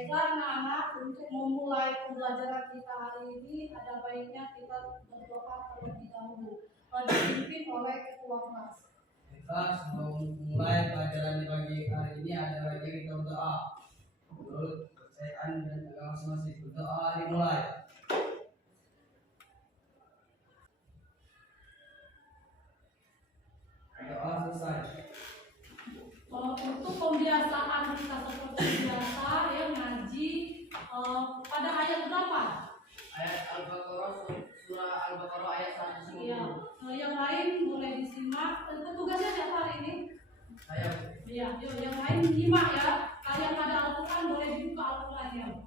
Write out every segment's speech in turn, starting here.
Baiklah anak-anak, untuk memulai pembelajaran kita hari ini ada baiknya kita berdoa terlebih dahulu, dipimpin oleh ketua kelas. Baiklah, sebelum mulai pelajaran di pagi hari ini ada baiknya kita berdoa. Menurut kepercayaan dan agama masing-masing, berdoa dimulai. Doa selesai. Untuk pembiasaan kita seperti biasa ya ngaji pada ayat berapa? Ayat Al-Baqarah, surah Al-Baqarah ayat 150. Iya. Yang lain boleh disimak. Tugasnya siapa hari ini? Saya. Iya, yuk yang lain disimak ya. Kalian ada Al-Quran boleh dibuka Al-Qurannya.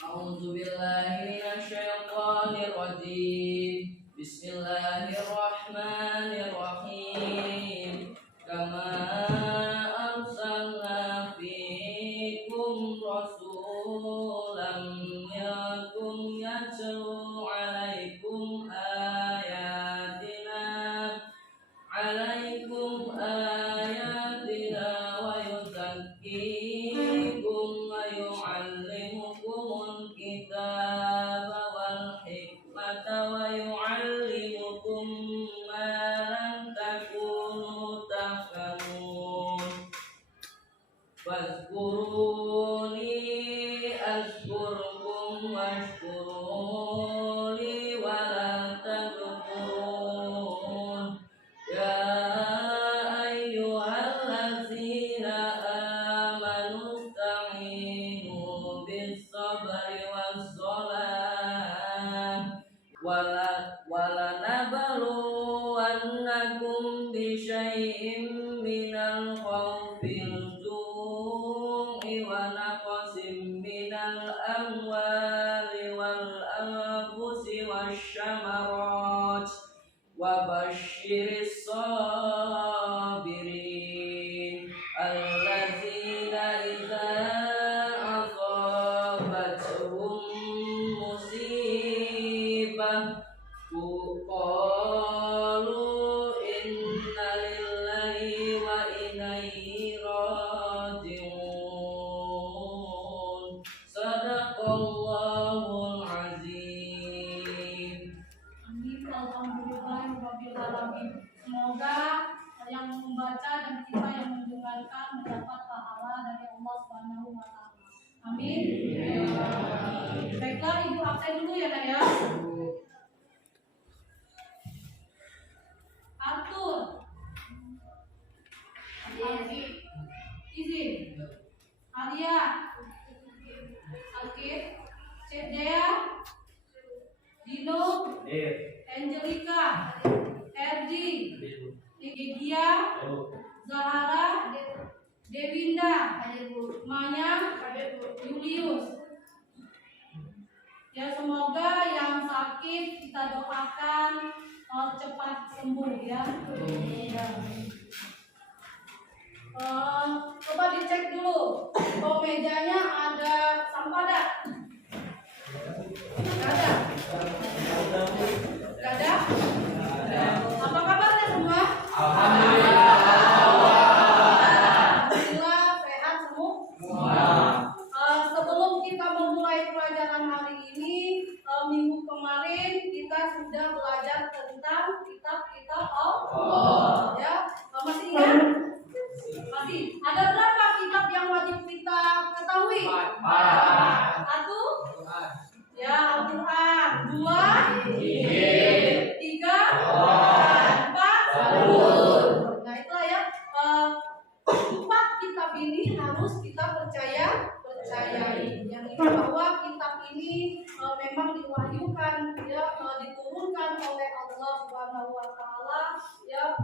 A'udzubillahi minasyaitonir rajim. Bismillahirrahmanirrahim. Kama arsalna fiikum rasulan minkum yatlu 'alaikum ayatina wa yuzakkikum wa yu'allimukumul kitaba wal hikmata wa yu'allimukum ma lam takunu ta'lamun. Wazkuruni azkurkum washkuruli wa la takfurun. Ya ayyuhallazina amanu ista'inu bis-sabri was-salah wala nabluwannakum bi syai'in minal khawfil ju'i wa naqsin minal amwali wal anfusi wasyamarat wa basyiris sabirin allazina idza asabatuhum musibah qalu inna lillahi wa inna ilaihi raji'un. Sadaqallahul azim. Amin. Alhamdulillahirabbil alamin. Semoga yang membaca dan kita yang mendengarkan mendapat pahala dari Allah Subhanahu wa taala. Amin. Baiklah, Ibu absen dulu ya, Nak ya. Arthur. Izin. Alia. Alkit. Cedea. Dino. Angelica. Erdi. Igia. Zahara. Dewinda. Maya. Julius. Ya, semoga yang sakit kita doakan cepat sembuh ya. Coba dicek dulu. Oh, mejanya ada sampah ada? Gak ada. Gak ada? Apa kabarnya semua? Alhamdulillah sehat semua. Sebelum kita memulai pelajaran hari ini, minggu kemarin kita sudah belajar tentang kitab-kitab Allah. Ya, masih ingat? Masih. Ada berapa kitab yang wajib kita ketahui? 1. Ya, Al-Quran. 2. 3. 4. Nah, itulah ya. 4 kitab ini harus kita percayai. Yang ini bahwa kitab ini memang diwahyukan ya, diturunkan oleh Allah Subhanahu wa taala ya,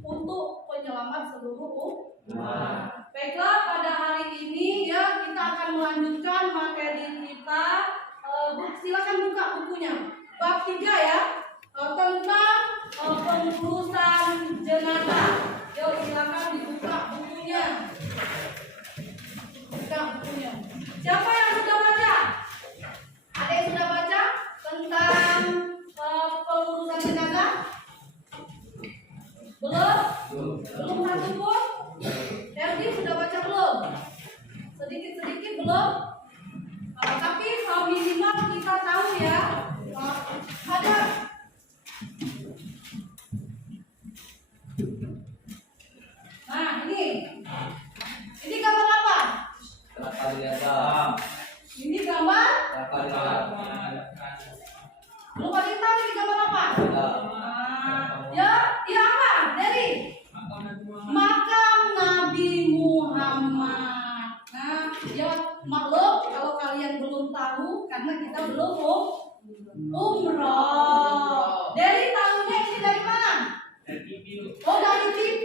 untuk penyelamat seluruh umat. Baiklah, pada hari ini ya kita akan melanjutkan materi kita. Silakan buka bukunya. Bab 3 ya, tentang pengurusan jenazah. Yuk, silakan dibuka bukunya. Buka bukunya. Siapa yang sudah baca? Ada yang sudah baca tentang pengurusan jenazah? Belum? Belum satu pun? Erdi sudah baca belum? belum? Tapi minimal kita tahu ya, ada ini gambar apa? Ini gambar lu pada tahu ini gambar apa? Ya apa? Dari makam Nabi Muhammad. Nah, ya maklum kalau kalian belum tahu karena kita belum umroh. Dari tahunya ini dari mana? Oh, dari TV.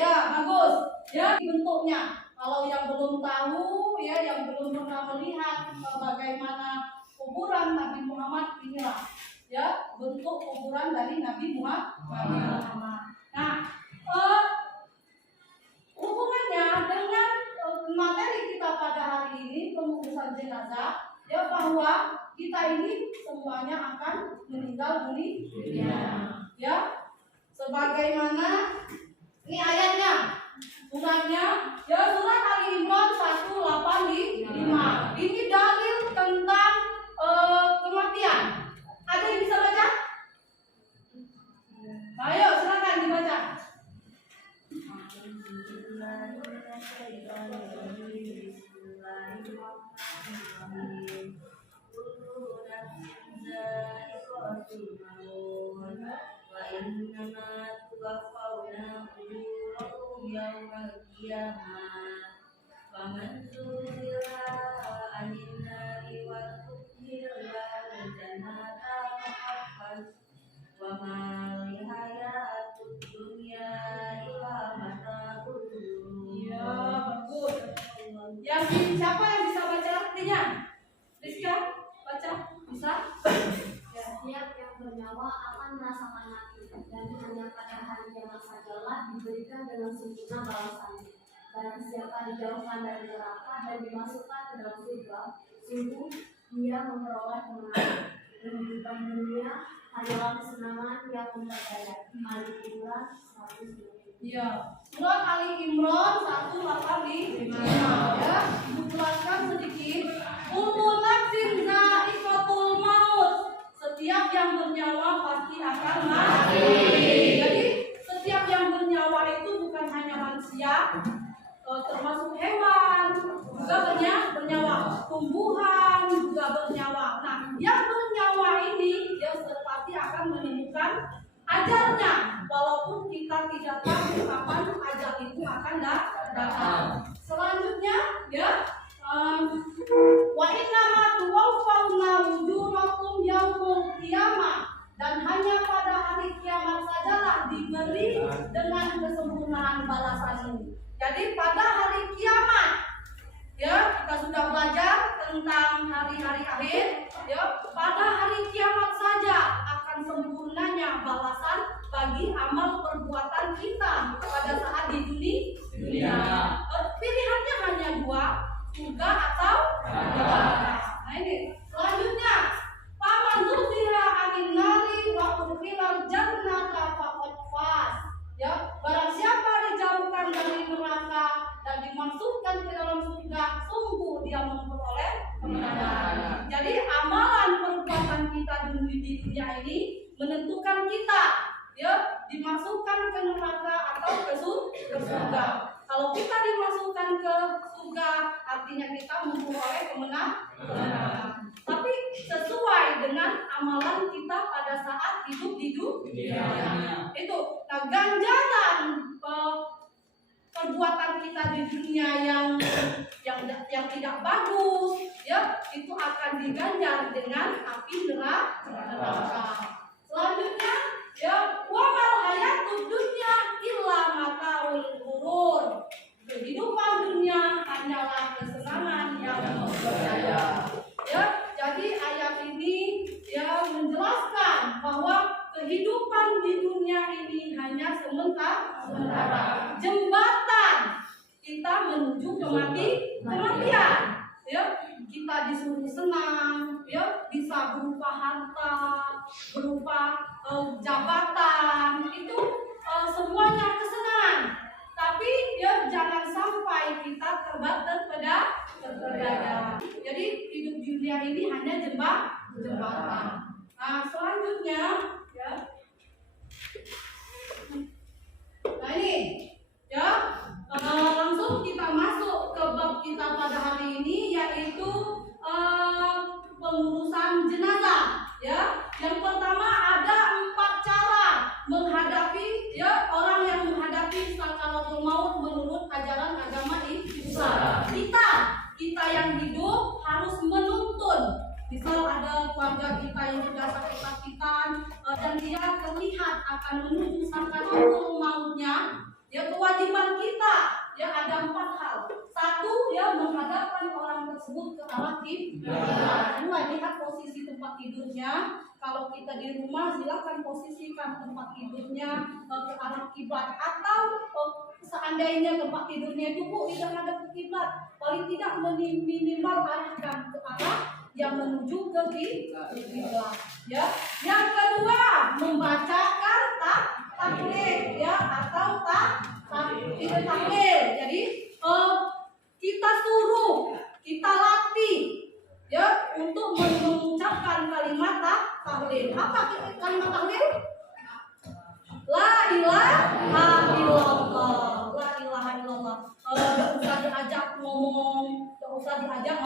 Ya, bagus. Ya, bentuknya. Kalau yang belum tahu, ya yang belum pernah melihat bagaimana kuburan Nabi Muhammad, inilah ya bentuk kuburan dari Nabi Muhammad. Nah, hubungannya dengan materi kita pada hari ini pengurusan jenazah, ya bahwa kita ini semuanya akan meninggal dunia. Ya, sebagaimana ini ayatnya, suratnya, ya surat Ali Imran 185. Ini dalil tentang kematian. Ada yang bisa baca? Ayo silakan dibaca. Siapa yang bisa baca artinya? Rizka, baca? Bisa? Ya, setiap yang bernyawa akan merasakan mati, dan hanya pada hari kiamat sajalah diberikan dengan sempurna balasannya. Barang siapa dijauhkan dari neraka dan dimasukkan ke dalam surga, sungguh dia memperoleh kemenangan. Kehidupan dunia hanyalah kesenangan yang memperdaya. Ali Imran 190. Iya, surat Ali Imran 185. Ya, dijelaskan sedikit. Kullu nafsin dha'iqatul maut. Setiap yang bernyawa pasti akan mati. Jadi setiap yang bernyawa itu bukan hanya manusia, termasuk hewan juga bernyawa, tumbuhan juga bernyawa. Nah, yang bernyawa ini ya pasti akan menemukan ajalnya, walaupun kita tidak tahu kapan ajal itu akan datang. Selanjutnya ya, wa inna ma tuwaffawna ujurakum yaumul qiyamah, dan hanya pada hari kiamat sajalah diberi dengan kesempurnaan balasanmu. Jadi pada hari kiamat, ya kita sudah belajar tentang hari-hari akhir, ya pada hari kiamat saja akan sempurnanya balasan bagi amal perbuatan kita pada saat di dunia. Pilihannya hanya dua, surga atau neraka. Nah ini selanjutnya, faman zuhziha 'anil nari wa udkhilal jannata faqad faz. Ya, barang siapa dijauhkan dari neraka dan dimasukkan ke dalam surga, sungguh dia memperoleh kemenangan. Jadi amalan perbuatan kita di dunia ini menentukan kita ya dimasukkan ke neraka atau ke surga. Kalau kita dimasukkan ke surga, artinya kita memperoleh kemenangan. Tapi sesuai dengan amalan kita pada saat hidup di dunia. Itu. Nah, ganjaran perbuatan kita di dunia yang tidak bagus, ya itu akan diganjar dengan api neraka. Selanjutnya, ya wamal hayatud dunya illa mataul ghurur. Kehidupan dunia hanyalah kesenangan yang memperdaya. Ya, jadi ayat ini ya menjelaskan bahwa kehidupan di dunia ini hanya sementara. Jembatan kita menuju kematian. Ya, kita disuruh senang, ya bisa berupa harta, berupa jabatan, itu semuanya kesenangan. Tapi ya jangan sampai kita terpedaya. Nah, selanjutnya ya. Nah ini ya, langsung kita masuk ke bab kita pada hari ini, yaitu pengurusan jenazah ya. Yang pertama ada 4 cara menghadapi ya orang yang menghadapi sakaratul maut menurut ajaran agama Islam. Kita yang hidup harus menuntun. Misal ada keluarga kita yang sudah sakit-sakitan dan dia terlihat akan menuju sakaratul mautnya, ya kewajiban kita ya ada 4 hal. 1 ya menghadapkan orang tersebut ke arah kiblat. 2 lihat posisi tempat tidurnya. Kalau kita di rumah silakan posisikan tempat tidurnya ke arah kiblat, atau seandainya tempat tidurnya itu tidak ada ke kiblat, paling tidak minimal arahkan ke arah yang menuju ke kiblat ya. Yang kedua membacakan tahlil ya, atau tahlil. Jadi kita suruh, kita latih ya untuk mengucapkan kalimat tahlil. Apa kalimat tahlil? La ilaha illallah. La ilaha illallah. Gak usah diajak ngomong, gak usah diajak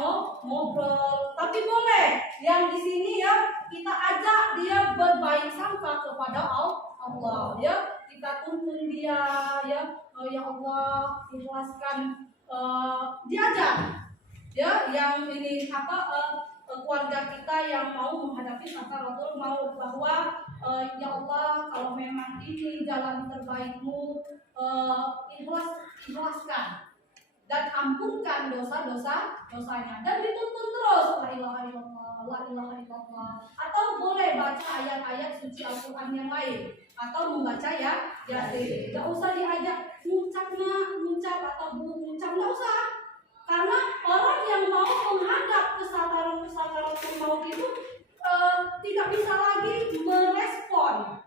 ngobrol. Tapi boleh yang di sini ya kita ajak dia berbaik sangka kepada Allah ya. Kita tuntun dia ya, ya Allah ikhlaskan, diajak ya yang ini keluarga kita yang mau menghadapi sakaratul maut, bahwa ya Allah kalau memang ini jalan terbaikmu, ikhlaskan dan ampunkan dosanya, dan dituntun terus la ilaha illallah, la ilaha illallah. Atau boleh baca ayat-ayat suci Al-Quran yang lain, atau membaca ya Yasin. Gak usah diajak ngucap atau ngucap, gak usah. Karena orang yang mau menghadap ke sakaratul maut itu tidak bisa lagi merespon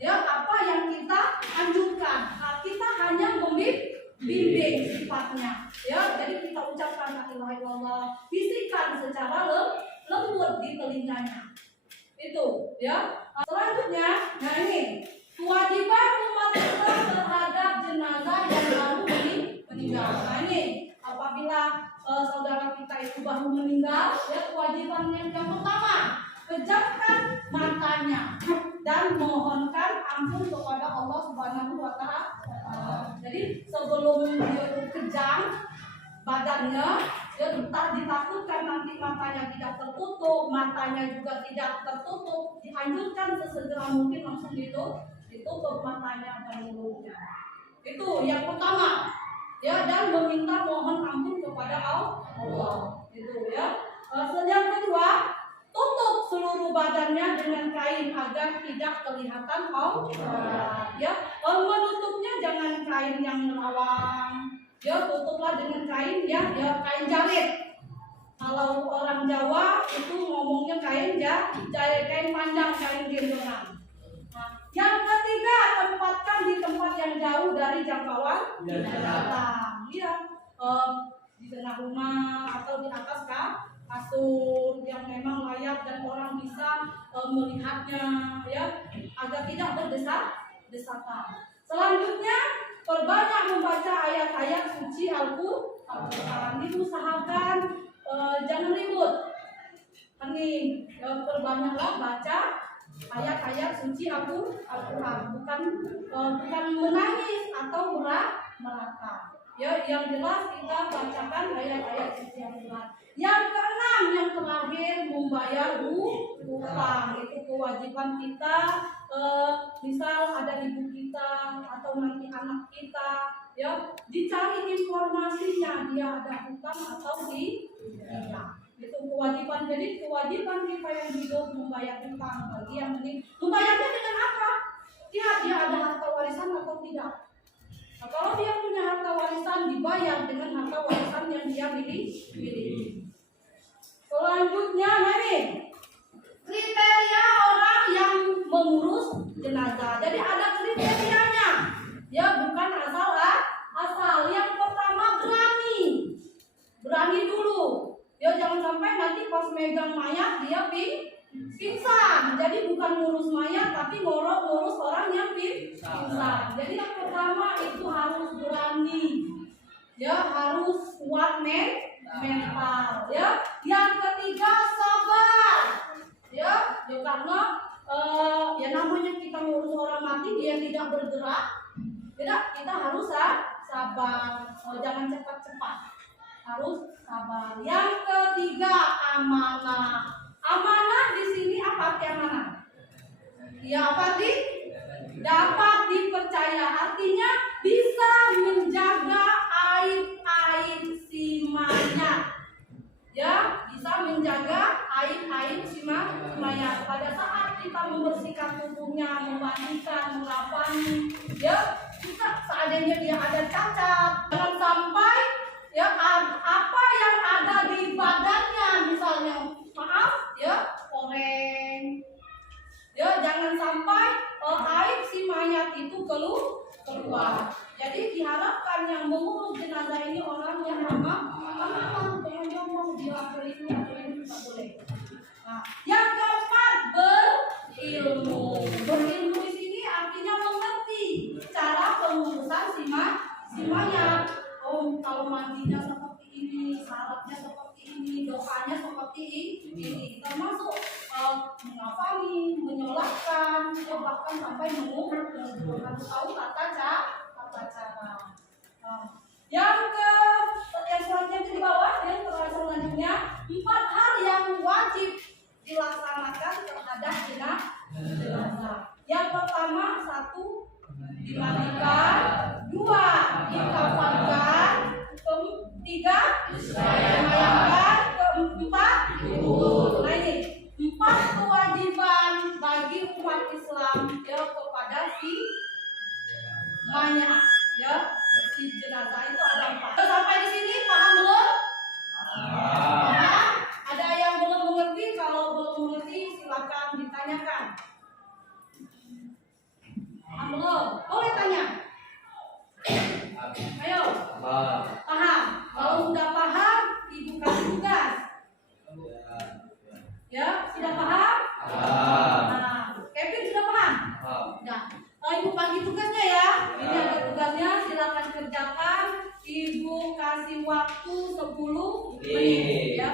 ya apa yang kita anjurkan. Kita hanya membimbing sifatnya ya. Jadi kita ucapkan la ilaha illallah, bisikan secara lembut di telinganya. Itu ya. Selanjutnya, nah ini kewajiban umat Islam terhadap jenazah yang baru meninggal. Nah ini apabila saudara kita itu baru meninggal, ya kewajiban yang pertama pejamkan matanya dan mohonkan ampun kepada Allah Subhanahu wa Ta'ala. Jadi sebelum dia kejang badannya, ya entah ditakutkan nanti matanya tidak tertutup, matanya juga tidak tertutup, dianjurkan sesegera mungkin langsung ditutup matanya dan mulutnya. Itu yang pertama ya, dan meminta mohon ampun kepada Allah. Itu ya. Yang kedua, tutup seluruh badannya dengan kain agar tidak kelihatan aurat. Ya, menutupnya jangan kain yang merawang. Ya, tutuplah dengan kain ya kain jarit. Kalau orang Jawa itu ngomongnya kain jarit, kain panjang, kain gendongan. Nah, yang ketiga, tempatkan di tempat yang jauh dari jangkauan datang. Ya, di tengah rumah atau di atas kasur yang memang layak dan orang bisa melihatnya ya, agar tidak berdesak-desakan. Selanjutnya, perbanyak membaca ayat-ayat suci Al-Quran. Diusahakan jangan ribut. Ini perbanyaklah baca ayat-ayat suci Al-Quran, bukan menangis atau merata. Ya, yang jelas kita bacakan ayat-ayat suci Al-Quran. Yang keenam, yang terakhir, membayar hutang. Itu kewajiban kita. Misal ada ibu kita atau nanti anak kita, ya dicari informasinya dia ada hutang atau tidak. Itu kewajiban. Jadi kewajiban kita yang hidup membayar hutang. Bagi yang ini membayarnya dengan apa? Lihat dia ada harta warisan atau tidak. Nah, kalau dia punya harta warisan, dibayar dengan harta warisan yang dia miliki. Selanjutnya, ini kriteria orang yang mengurus jenazah. Jadi ada kriterianya, ya bukan asal. Yang pertama berani dulu. Ya jangan sampai nanti pas megang mayat dia pingsan. Jadi bukan ngurus mayat tapi ngurus orang yang pingsan. Jadi yang pertama itu harus berani, ya harus kuat mental, ya. Yang ketiga sabar, ya karena ya namanya kita ngurus orang mati dia tidak bergerak, kita harus sabar, jangan cepat-cepat, harus sabar. Yang ketiga amanah. Amanah di sini apa arti amanah? Ya apa arti? Dapat dipercaya, artinya bisa menjaga aib-aib si mayat. Ya, bisa menjaga aib-aib si mayat. Pada saat kita membersihkan tubuhnya, memandikan, melapani, ya kita seandainya dia ada cacat, jangan sampai ya apa yang ada di badannya, misalnya maaf ya koreng, ya jangan sampai aib si mayat itu keluar. Jadi diharapkan yang mengurus jenazah ini orang yang ramah, jangan dia atau ini tidak boleh. Nah, yang keempat berilmu. Berilmu di sini artinya mengerti cara pengurusan si mayat. Oh, kalau mandinya seperti ini, salatnya seperti ini, doanya seperti ini. Termasuk mengafani, menyolatkan, bahkan sampai harus tahu tata cara. Yang selanjutnya itu di bawah, yang selanjutnya 4 hal yang wajib dilaksanakan terhadap jenazah. Yang pertama 1 dimandikan, 2 dikafankan, 3 disemayamkan, 4 dikubur. Nah ini 4 kewajiban bagi umat Islam ya kepada si mayat, ya si jenazah itu ada 4. Sampai di sini paham belum? Paham? Ada yang belum mengerti? Kalau belum mengerti silakan ditanyakan. Paham belum? Boleh tanya. Ayo. Paham? Kalau sudah paham, ibu kasih tugas. Ya, sudah paham? Nah, Kevin sudah paham? Nah, ibu bagi tugasnya ya. Ini ada tugasnya, silakan kerjakan. Ibu kasih waktu 10 menit ya.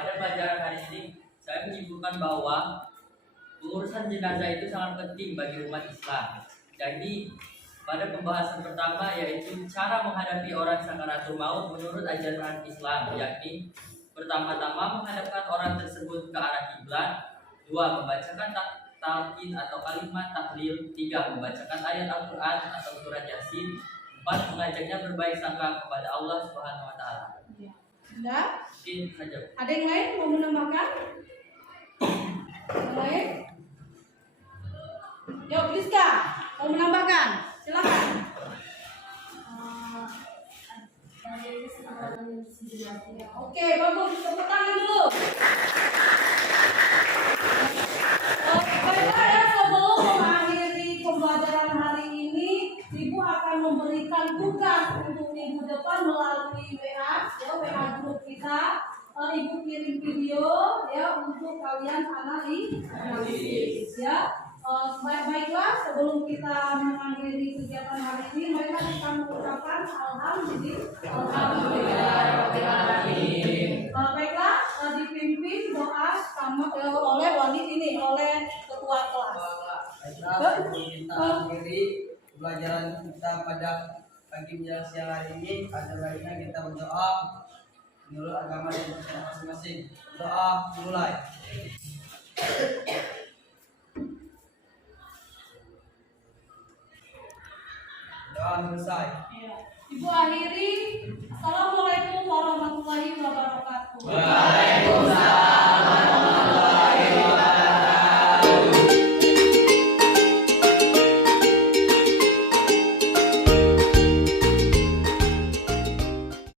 pada pelajaran hari ini saya menyimpulkan bahwa pengurusan jenazah itu sangat penting bagi umat Islam. Jadi pada pembahasan pertama yaitu cara menghadapi orang sakaratul maut menurut ajaran Islam, yakni pertama-tama menghadapkan orang tersebut ke arah kiblat, 2. Membacakan talqin atau kalimat tahlil, 3. Membacakan ayat Al-Quran atau surat Yasin, 4. Mengajaknya berbaik sangka kepada Allah Subhanahu Wa Taala. Sudah? Mungkin saja. Ada yang lain mau menambahkan? Yang lain? Yuk, Rizka, mau menambahkan? Silakan. Dari kesempatan yang disediakan. Oke, bagus. Tepuk tangan dulu. Baiklah ya, sebelum mengakhiri pembelajaran hari ini, Ibu akan memberikan tugas untuk minggu depan melalui WA, ya, WA grup kita. Ibu kirim video ya untuk kalian analisis ya. Baiklah, sebelum kita mengakhiri kegiatan hari ini, marilah kita mengucapkan alhamdulillah. Baiklah, dipimpin doa sama oleh wanita ini, oleh ketua kelas. Baiklah, sebelum kita akhiri pelajaran kita pada pagi menjelang siang hari ini, ada baiknya kita berdoa menurut agama dan masyarakat masing-masing. Doa mulai. Doa selesai. Ibu akhiri. Assalamualaikum warahmatullahi wabarakatuh. Waalaikumsalam.